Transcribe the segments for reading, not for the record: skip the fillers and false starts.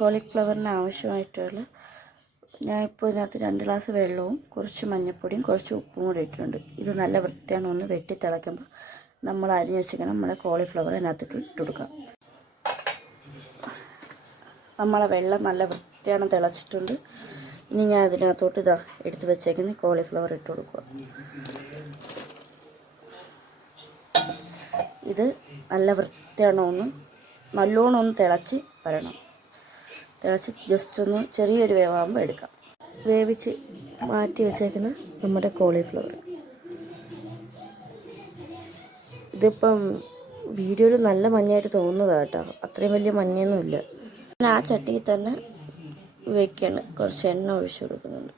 കോളിഫ്ലവറിന് ആവശ്യമായിട്ടുള്ള ഞാനിപ്പോൾ ഇതിനകത്ത് 2 ഗ്ലാസ് വെള്ളവും കുറച്ച് മഞ്ഞൾപ്പൊടിയും കുറച്ച് ഉപ്പും കൂടി ഇട്ടിട്ടുണ്ട്. ഇത് നല്ല വൃത്തിയാണ്. ഒന്ന് വെട്ടി തിളയ്ക്കുമ്പോൾ നമ്മൾ അരിഞ്ഞ് വെച്ചിരിക്കണം നമ്മുടെ കോളിഫ്ലവർ അതിനകത്തിട്ട് ഇട്ട് കൊടുക്കാം. നമ്മളെ വെള്ളം നല്ല വൃത്തിയാണ് തിളച്ചിട്ടുണ്ട്. ഇനി ഞാൻ അതിനകത്തോട്ട് എടുത്ത് വെച്ചേക്കുന്ന കോളിഫ്ലവർ ഇട്ട് കൊടുക്കുക. ഇത് നല്ല വൃത്തിയാണ്. നല്ലോണം ഒന്ന് തിളച്ച് വരണം. തിളച്ച് ജസ്റ്റ് ഒന്ന് ചെറിയൊരു വേവാകുമ്പോൾ എടുക്കാം. വേവിച്ച് മാറ്റി വെച്ചേക്കുന്ന നമ്മുടെ കോളിഫ്ലവർ. ഇതിപ്പം വീഡിയോയിൽ നല്ല മഞ്ഞയായിട്ട് തോന്നുന്നതാണ് കേട്ടോ. അത്രയും വലിയ മഞ്ഞയൊന്നുമില്ല. ആ ചട്ടിയിൽ തന്നെ വയ്ക്കാണ്. കുറച്ച് എണ്ണ ഒഴിച്ച് കൊടുക്കുന്നുണ്ട്.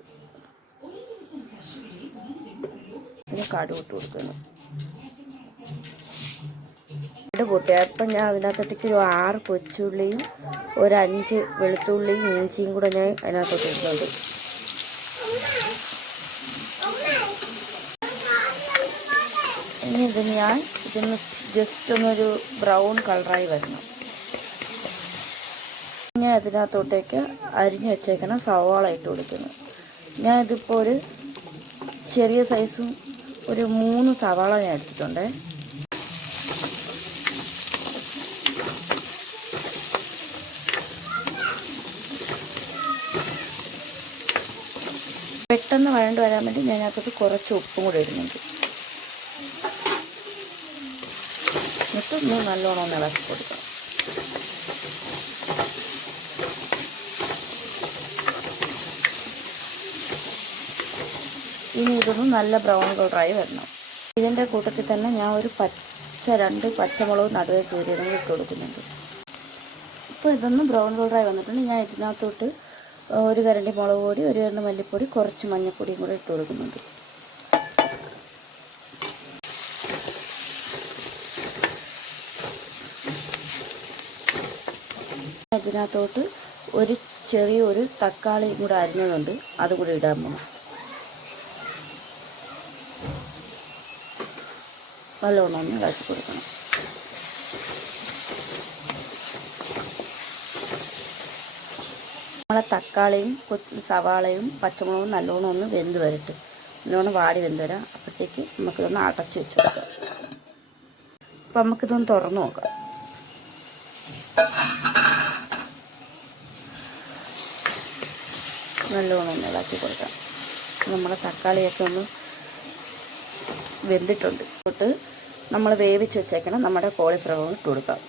ഇതിന് കടുക് ഇട്ട് കൊടുക്കണം. പൊട്ടി അപ്പം ഞാൻ അതിനകത്തേക്ക് ഒരു 6 കൊച്ചുള്ളിയും ഒരു 5 വെളുത്തുള്ളിയും ഇഞ്ചിയും കൂടെ ഞാൻ അതിനകത്തോട്ട് ഇടുന്നുണ്ട്. ഇനി ഇതിന് ജസ്റ്റ് ഒന്നൊരു ബ്രൗൺ കളറായി വരണം. ഞാൻ അതിനകത്തോട്ടേക്ക് അരിഞ്ഞ് വെച്ചേക്കണം സവാള ഇട്ട് കൊടുക്കുന്നു. ഞാൻ ഇതിപ്പോൾ ഒരു ചെറിയ സൈസും ഒരു 3 സവാള ഞാൻ എടുത്തിട്ടുണ്ട്. പെട്ടെന്ന് വഴണ്ട് വരാൻ വേണ്ടി ഞാൻ അതിനകത്ത് കുറച്ച് ഉപ്പും കൂടി ഇടുന്നുണ്ട്. എന്നിട്ട് ഒന്ന് നല്ലോണം ഒന്ന് ഇളക്കി കൊടുക്കാം. ഇനി ഇതൊന്ന് നല്ല ബ്രൗൺ കളറായി വരണം. ഇതിൻ്റെ കൂട്ടത്തിൽ തന്നെ ഞാൻ ഒരു 2 പച്ചമുളക് നടുവേ കീറിയതും ഇട്ട് കൊടുക്കുന്നുണ്ട്. ഇപ്പോൾ ഇതൊന്ന് ബ്രൗൺ കളറായി വന്നിട്ടുണ്ട്. ഞാൻ ഇതിനകത്തോട്ട് ഒരു കരണ്ടി മുളക് പൊടി, ഒരു കരണ്ടി മല്ലിപ്പൊടി, കുറച്ച് മഞ്ഞൾപ്പൊടിയും കൂടെ ഇട്ട് കൊടുക്കുന്നുണ്ട്. ഇതിനകത്തോട്ട് ഒരു ചെറിയൊരു തക്കാളി കൂടെ അരിഞ്ഞതുണ്ട്, അതുകൂടി ഇടാൻ പോകണം. നല്ലോണം ഒന്ന് ഇളക്കി കൊടുക്കണം. നമ്മളെ തക്കാളിയും സവാളയും പച്ചമുളകും നല്ലോണം ഒന്ന് വെന്ത് വരട്ടെ. നല്ലോണം വാടി വെന്ത് വരാം. അപ്പോഴത്തേക്ക് നമുക്കിതൊന്ന് അടച്ച് വെച്ച് കൊടുക്കാം. അപ്പം നമുക്കിതൊന്ന് തുറന്ന് നോക്കാം. നല്ലോണം ഒന്ന് ഇളക്കി കൊടുക്കാം. നമ്മളെ തക്കാളിയൊക്കെ ഒന്ന് വെന്തിട്ടുണ്ട്. തൊട്ട് നമ്മൾ വേവിച്ച് വെച്ചേക്കണം നമ്മുടെ കോളിഫ്ലവർ ഇട്ട് കൊടുക്കാം.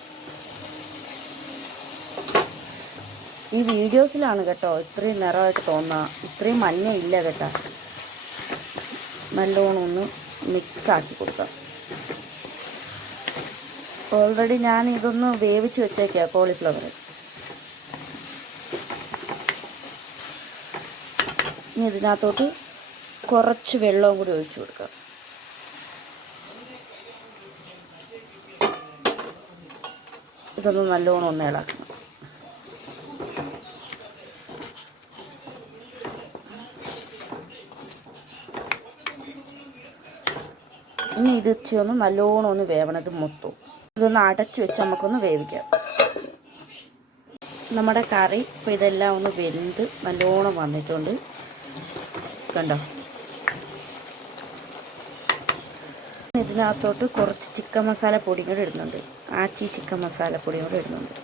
ഈ വീഡിയോസിലാണ് കേട്ടോ ഇത്രയും നിറമായിട്ട് തോന്നുക. ഇത്രയും മഞ്ഞ ഇല്ല കേട്ടോ. നല്ലോണം ഒന്ന് മിക്സാക്കി കൊടുക്കാം. ഓൾറെഡി ഞാൻ ഇതൊന്ന് വേവിച്ച് വെച്ചേക്കാം കോളിഫ്ലവർ. ഇനി ഇതിനകത്തോട്ട് കുറച്ച് വെള്ളവും കൂടി ഒഴിച്ചു കൊടുക്കാം. ഇതൊന്ന് നല്ലോണം ഒന്ന് ഇളക്കണം. ഇനി ഇത് ഒന്ന് നല്ലോണം ഒന്ന് വേവണം. ഇത് മൊത്തം ഇതൊന്ന് അടച്ച് വെച്ച് നമുക്കൊന്ന് വേവിക്കാം. നമ്മുടെ കറി ഇപ്പോൾ ഇതെല്ലാം ഒന്ന് വെന്ത് നല്ലോണം വന്നിട്ടുണ്ട്. കണ്ടോ? ഇതിനകത്തോട്ട് കുറച്ച് ചിക്കൻ മസാല പൊടിയും കൂടി ഇടുന്നുണ്ട്. ആച്ചി ചിക്കൻ മസാല പൊടിയും കൂടി ഇടുന്നുണ്ട്.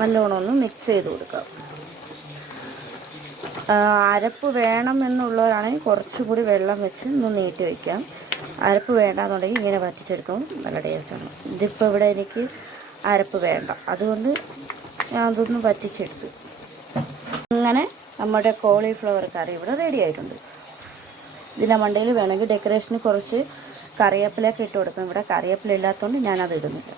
നല്ലോണം ഒന്ന് മിക്സ് ചെയ്ത് കൊടുക്കാം. അരപ്പ് വേണം എന്നുള്ളവരാണെങ്കിൽ കുറച്ചുകൂടി വെള്ളം വെച്ച് ഒന്ന് നീട്ടി വയ്ക്കാം. അരപ്പ് വേണ്ടാന്നുണ്ടെങ്കിൽ ഇങ്ങനെ വറ്റിച്ചെടുക്കുമ്പോൾ നല്ല ടേസ്റ്റാണ്. ഇതിപ്പോൾ ഇവിടെ എനിക്ക് അരപ്പ് വേണ്ട, അതുകൊണ്ട് ഞാൻ അതൊന്ന് വറ്റിച്ചെടുത്ത്. അങ്ങനെ നമ്മുടെ കോളിഫ്ലവർ കറി ഇവിടെ റെഡി ആയിട്ടുണ്ട്. ഇതിൻ്റെ മണ്ടയിൽ വേണമെങ്കിൽ ഡെക്കറേഷന് കുറച്ച് കറിവേപ്പിലയൊക്കെ ഇട്ട് കൊടുക്കാം. ഇവിടെ കറിവേപ്പില ഇല്ലാത്തതുകൊണ്ട് ഞാനത് ഇടുന്നില്ല.